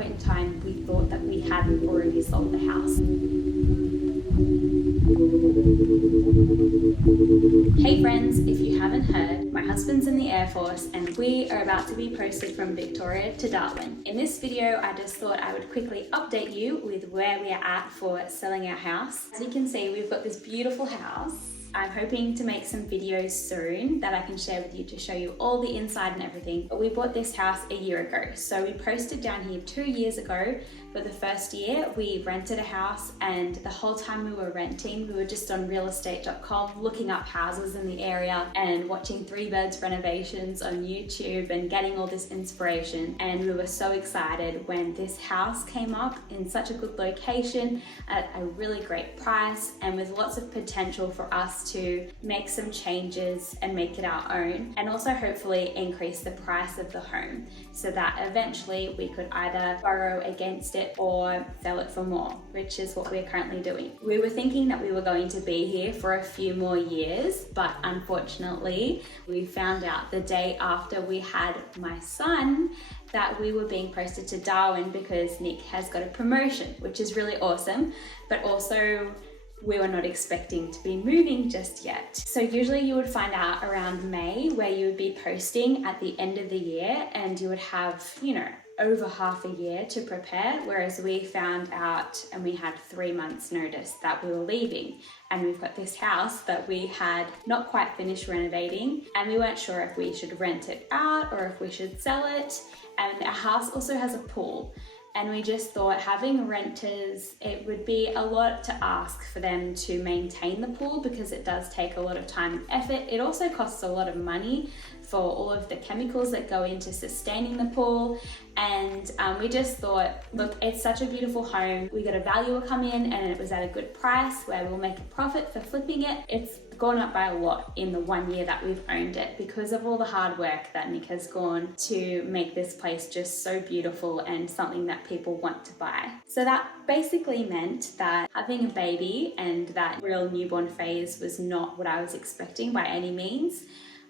point in time, we thought that we had already sold the house. Hey friends, if you haven't heard, my husband's in the Air Force and we are about to be posted from Victoria to Darwin. In this video, I just thought I would quickly update you with where we are at for selling our house. As you can see, we've got this beautiful house. I'm hoping to make some videos soon that I can share with you to show you all the inside and everything. But we bought this house a year ago. So we posted down here 2 years ago. For the first year, we rented a house, and the whole time we were renting, we were just on realestate.com looking up houses in the area and watching 3Beds renovations on YouTube and getting all this inspiration. And we were so excited when this house came up in such a good location at a really great price and with lots of potential for us to make some changes and make it our own, and also hopefully increase the price of the home so that eventually we could either borrow against it or sell it for more, which is what we're currently doing. We were thinking that we were going to be here for a few more years, but unfortunately we found out the day after we had my son that we were being posted to Darwin because Nick has got a promotion, which is really awesome, but also we were not expecting to be moving just yet. So usually you would find out around May, where you would be posting at the end of the year and you would have, over half a year to prepare, whereas we found out and we had 3 months notice that we were leaving. And we've got this house that we had not quite finished renovating, and we weren't sure if we should rent it out or if we should sell it. And our house also has a pool. And we just thought having renters, it would be a lot to ask for them to maintain the pool because it does take a lot of time and effort. It also costs a lot of money for all of the chemicals that go into sustaining the pool. And we just thought, look, it's such a beautiful home. We got a valuer come in and it was at a good price where we'll make a profit for flipping it. It's gone up by a lot in the 1 year that we've owned it because of all the hard work that Nick has gone to make this place just so beautiful and something that people want to buy. So that basically meant that having a baby and that real newborn phase was not what I was expecting by any means.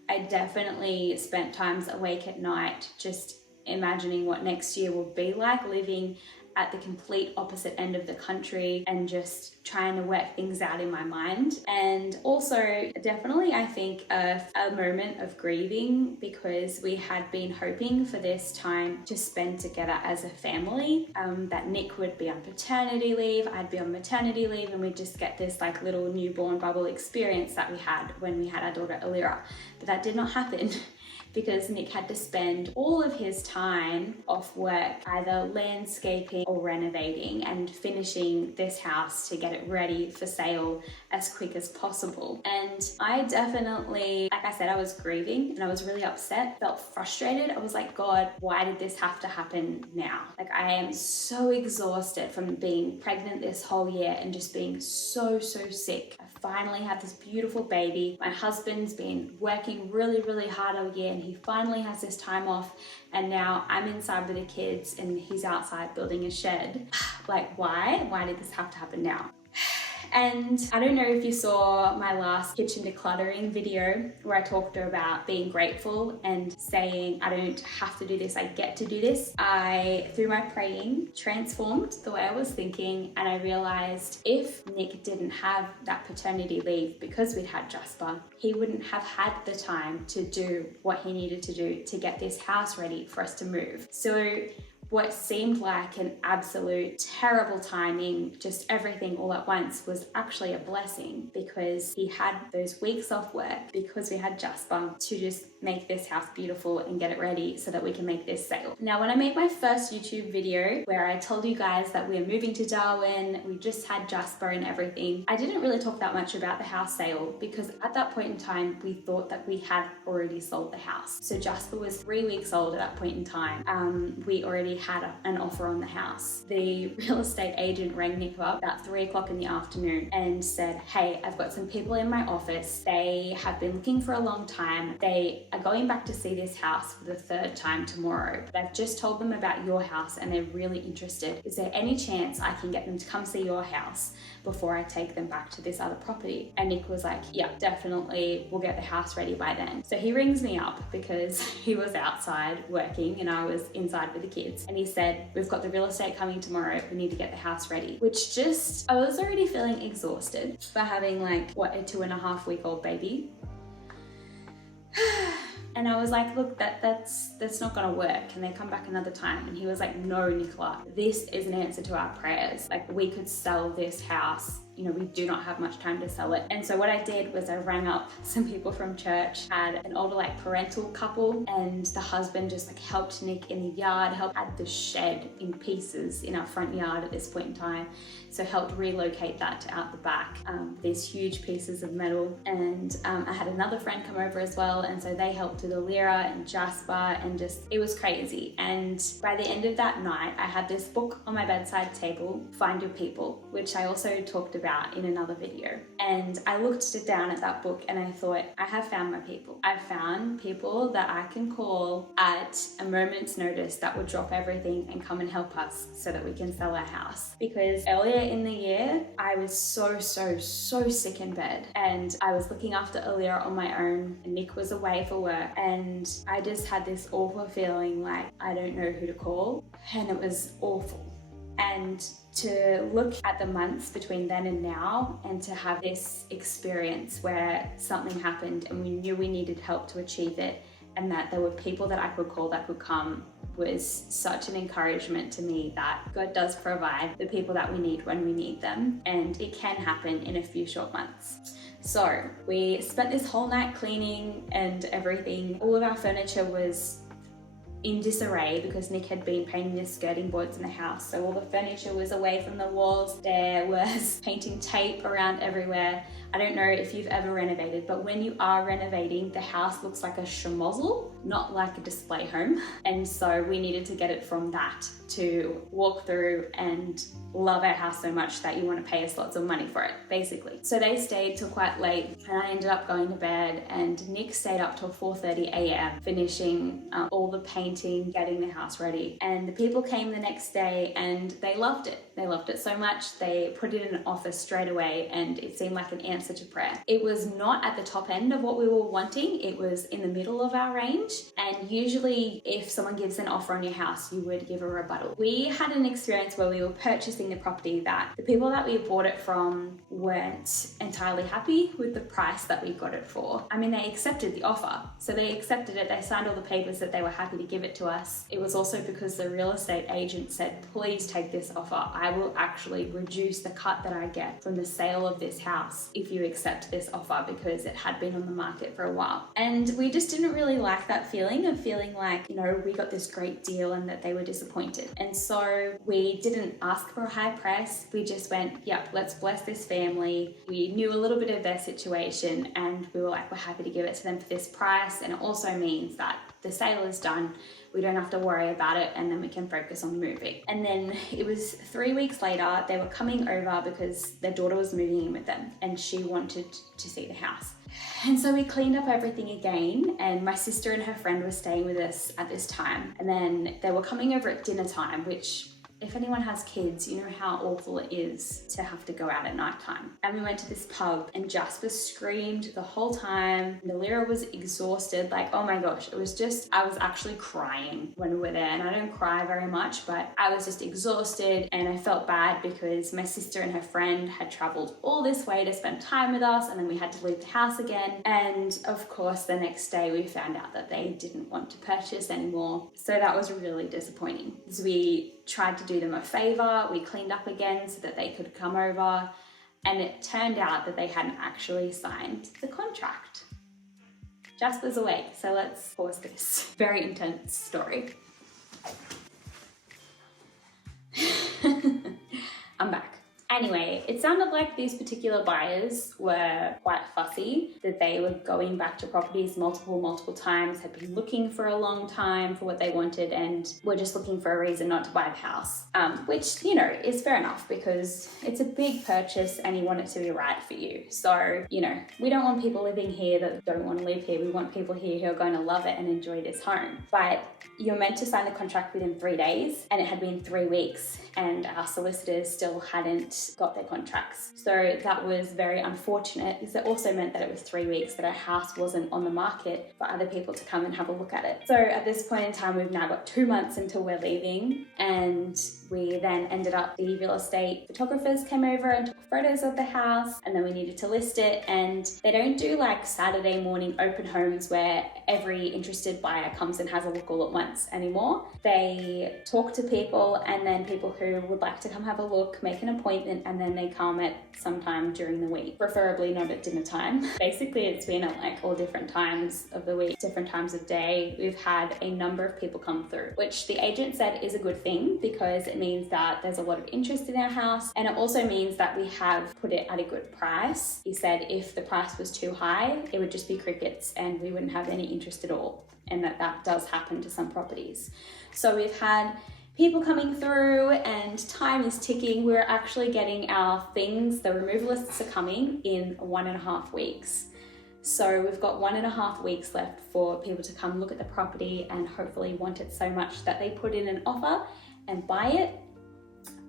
I definitely spent times awake at night just imagining what next year will be like, living at the complete opposite end of the country and just trying to work things out in my mind. And also definitely I think a moment of grieving because we had been hoping for this time to spend together as a family, that Nick would be on paternity leave, I'd be on maternity leave, and we'd just get this like little newborn bubble experience that we had when we had our daughter Alira. But that did not happen. Because Nick had to spend all of his time off work either landscaping or renovating and finishing this house to get it ready for sale as quick as possible. And I definitely, like I said, I was grieving and I was really upset, felt frustrated. I was like, God, why did this have to happen now? Like, I am so exhausted from being pregnant this whole year and just being so sick. I finally had this beautiful baby. My husband's been working really hard all year and he finally has this time off, and now I'm inside with the kids and he's outside building a shed. Like, why? Why did this have to happen now? And I don't know if you saw my last kitchen decluttering video where I talked about being grateful and saying, I don't have to do this, I get to do this. I, through my praying, transformed the way I was thinking, and I realized if Nick didn't have that paternity leave because we'd had Jasper, he wouldn't have had the time to do what he needed to do to get this house ready for us to move. So what seemed like an absolute terrible timing, just everything all at once, was actually a blessing because he had those weeks off work because we had Jasper to just make this house beautiful and get it ready so that we can make this sale. Now, when I made my first YouTube video where I told you guys that we are moving to Darwin, we just had Jasper and everything, I didn't really talk that much about the house sale because at that point in time, we thought that we had already sold the house. So Jasper was 3 weeks old at that point in time. We already had an offer on the house. The real estate agent rang Nick up about 3 o'clock in the afternoon and said, hey, I've got some people in my office. They have been looking for a long time. They are going back to see this house for the third time tomorrow, but I've just told them about your house and they're really interested. Is there any chance I can get them to come see your house before I take them back to this other property? And Nick was like, yeah, definitely, we'll get the house ready by then. So he rings me up because he was outside working and I was inside with the kids. And he said, we've got the real estate coming tomorrow. We need to get the house ready, which I was already feeling exhausted for having like, what, a 2.5-week-old baby. And I was like, look, that's not gonna work. Can they come back another time? And he was like, no, Nicola, this is an answer to our prayers. Like, we could sell this house. You know, we do not have much time to sell it. And so what I did was I rang up some people from church, had an older like parental couple, and the husband just like helped Nick in the yard, helped add the shed in pieces in our front yard at this point in time. So helped relocate that to out the back, these huge pieces of metal. And I had another friend come over as well. And so they helped with Alira and Jasper, and just, it was crazy. And by the end of that night, I had this book on my bedside table, Find Your People, which I also talked about in another video. And I looked down at that book and I thought, I have found my people. I've found people that I can call at a moment's notice that would drop everything and come and help us so that we can sell our house. Because earlier in the year, I was so sick in bed, and I was looking after Alira on my own, and Nick was away for work, and I just had this awful feeling like I don't know who to call, and it was awful. And to look at the months between then and now, and to have this experience where something happened and we knew we needed help to achieve it, and that there were people that I could call that could come, was such an encouragement to me that God does provide the people that we need when we need them, and it can happen in a few short months. So we spent this whole night cleaning and everything. All of our furniture was in disarray because Nick had been painting the skirting boards in the house. So all the furniture was away from the walls. There was painting tape around everywhere. I don't know if you've ever renovated, but when you are renovating, the house looks like a schmozzle, not like a display home. And so we needed to get it from that to walk through and love our house so much that you want to pay us lots of money for it, basically. So they stayed till quite late and I ended up going to bed, and Nick stayed up till 4:30 a.m. finishing all the painting, getting the house ready. And the people came the next day and they loved it. They loved it so much, they put it in an offer straight away, and it seemed like an answer to prayer. It was not at the top end of what we were wanting, it was in the middle of our range. And usually if someone gives an offer on your house, you would give a rebuttal. We had an experience where we were purchasing the property that the people that we bought it from weren't entirely happy with the price that we got it for. I mean, they accepted the offer. So they accepted it, they signed all the papers that they were happy to give it to us. It was also because the real estate agent said, please take this offer. I will actually reduce the cut that I get from the sale of this house if you accept this offer, because it had been on the market for a while. And we just didn't really like that feeling of feeling like, you know, we got this great deal and that they were disappointed. And so we didn't ask for a high price. We just went, yep, let's bless this family. We knew a little bit of their situation and we were like, we're happy to give it to them for this price. And it also means that the sale is done. We don't have to worry about it, and then we can focus on moving. And then it was 3 weeks later, they were coming over because their daughter was moving in with them and she wanted to see the house. And so we cleaned up everything again, and my sister and her friend were staying with us at this time. And then they were coming over at dinner time, which, if anyone has kids, you know how awful it is to have to go out at night time. And we went to this pub and Jasper screamed the whole time. Alira was exhausted, like, oh my gosh, it was just, I was actually crying when we were there. And I don't cry very much, but I was just exhausted, and I felt bad because my sister and her friend had traveled all this way to spend time with us, and then we had to leave the house again. And of course, the next day we found out that they didn't want to purchase anymore. So that was really disappointing. So we tried to do them a favor. We cleaned up again so that they could come over, and it turned out that they hadn't actually signed the contract. Jasper's awake, so let's pause this very intense story. I'm back. Anyway, it sounded like these particular buyers were quite fussy, that they were going back to properties multiple times, had been looking for a long time for what they wanted, and were just looking for a reason not to buy the house, which, you know, is fair enough because it's a big purchase and you want it to be right for you. So, you know, we don't want people living here that don't want to live here. We want people here who are going to love it and enjoy this home. But you're meant to sign the contract within 3 days, and it had been 3 weeks, and our solicitors still hadn't got their contracts. So that was very unfortunate, because it also meant that it was 3 weeks that our house wasn't on the market for other people to come and have a look at it. So at this point in time, we've now got 2 months until we're leaving, and we then ended up, the real estate photographers came over and took photos of the house, and then we needed to list it. And they don't do like Saturday morning open homes where every interested buyer comes and has a look all at once anymore. They talk to people, and then people who would like to come have a look make an appointment, and then they come at some time during the week, preferably not at dinner time. Basically, it's been at like all different times of the week, different times of day. We've had a number of people come through, which the agent said is a good thing because it means that there's a lot of interest in our house, and it also means that we have put it at a good price. He said if the price was too high, it would just be crickets and we wouldn't have any interest at all, and that does happen to some properties. So we've had people coming through and time is ticking. We're actually getting our things, the removalists are coming in 1.5 weeks. So we've got 1.5 weeks left for people to come look at the property and hopefully want it so much that they put in an offer and buy it.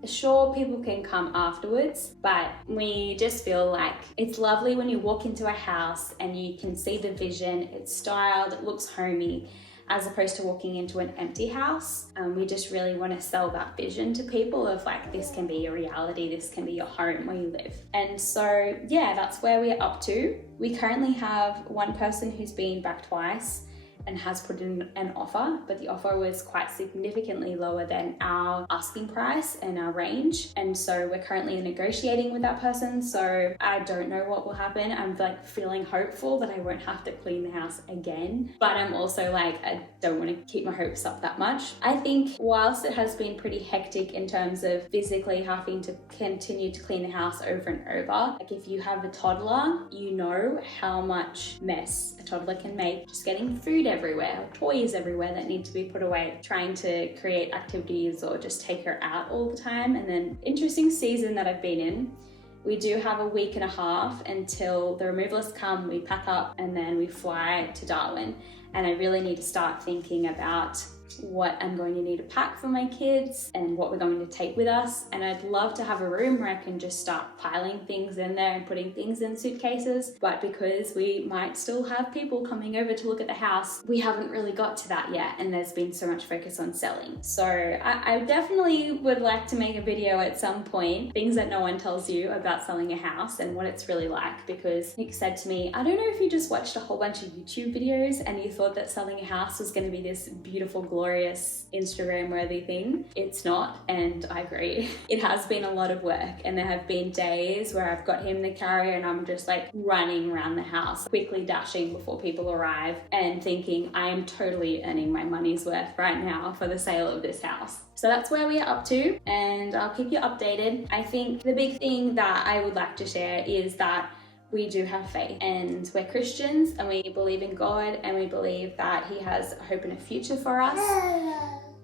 Sure, people can come afterwards, but we just feel like it's lovely when you walk into a house and you can see the vision, it's styled, it looks homey, as opposed to walking into an empty house. We just really want to sell that vision to people of like, this can be your reality, this can be your home where you live. And so, yeah, that's where we're up to. We currently have one person who's been back twice and has put in an offer, but the offer was quite significantly lower than our asking price and our range. And so we're currently negotiating with that person. So I don't know what will happen. I'm like feeling hopeful that I won't have to clean the house again, but I'm also like, I don't want to keep my hopes up that much. I think whilst it has been pretty hectic in terms of physically having to continue to clean the house over and over, like if you have a toddler, you know how much mess a toddler can make just getting food everywhere, toys everywhere that need to be put away, trying to create activities or just take her out all the time. And then interesting season that I've been in, we do have a 1.5 weeks until the removalists come, we pack up and then we fly to Darwin. And I really need to start thinking about what I'm going to need to pack for my kids and what we're going to take with us. And I'd love to have a room where I can just start piling things in there and putting things in suitcases. But because we might still have people coming over to look at the house, we haven't really got to that yet. And there's been so much focus on selling. So I definitely would like to make a video at some point, things that no one tells you about selling a house and what it's really like. Because Nick said to me, I don't know if you just watched a whole bunch of YouTube videos and you thought that selling a house was going to be this beautiful, glorious Instagram worthy thing. It's not, and I agree. It has been a lot of work, and there have been days where I've got him in the carrier and I'm just like running around the house, quickly dashing before people arrive and thinking I am totally earning my money's worth right now for the sale of this house. So that's where we are up to, and I'll keep you updated. I think the big thing that I would like to share is that we do have faith, and we're Christians and we believe in God, and we believe that He has a hope and a future for us.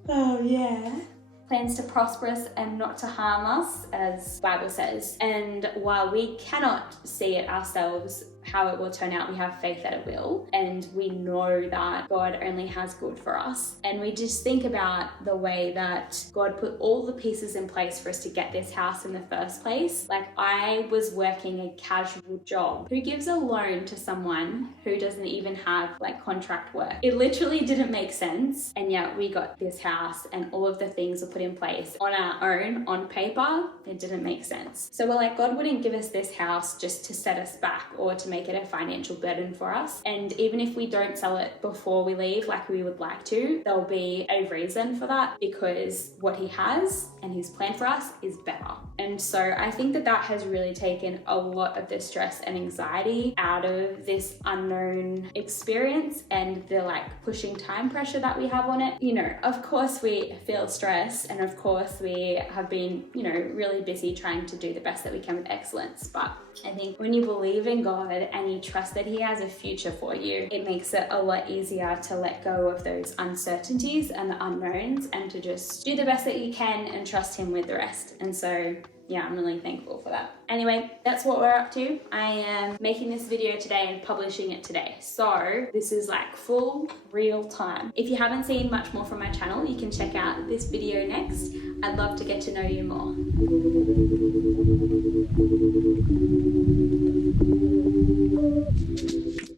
Oh yeah. Plans to prosper us and not to harm us, as the Bible says. And while we cannot see it ourselves how it will turn out, we have faith that it will, and we know that God only has good for us. And we just think about the way that God put all the pieces in place for us to get this house in the first place. Like, I was working a casual job. Who gives a loan to someone who doesn't even have like contract work? It literally didn't make sense, and yet we got this house and all of the things were put in place on our own, on paper. It didn't make sense. So we're like, God wouldn't give us this house just to set us back or to make make it a financial burden for us. And even if we don't sell it before we leave like we would like to, there'll be a reason for that, because what he has and his plan for us is better. And so I think that that has really taken a lot of the stress and anxiety out of this unknown experience and the like pushing time pressure that we have on it. You know, of course we feel stress, and of course we have been, you know, really busy trying to do the best that we can with excellence. But I think when you believe in God and you trust that he has a future for you, it makes it a lot easier to let go of those uncertainties and the unknowns and to just do the best that you can and trust him with the rest. And so yeah, I'm really thankful for that. Anyway, that's what we're up to. I am making this video today and publishing it today. So this is like full real time. If you haven't seen much more from my channel, you can check out this video next. I'd love to get to know you more.